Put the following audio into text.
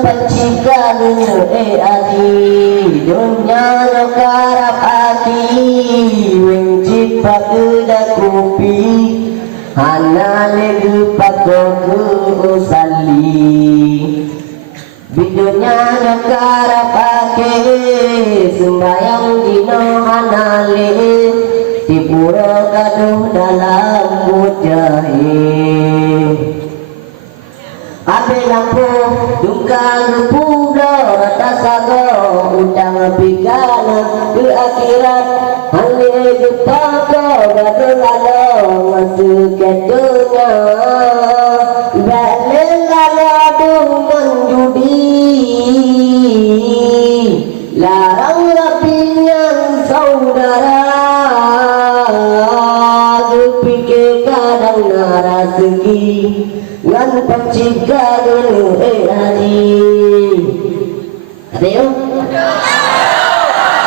pencikan adi dunia karap ati wengcip pada kopi hana legu pakoku usali bidunya negara pakai sembayang dino hanale tipuro gaduh dalam mujahid abe lampu dungkang pudo rata sago udang bigana ke akhirat hale dupako gaduh lalo masuk ke dunia larang rapinya saudara pikir kadang narasegi ngan pencika dulu hari ada yuk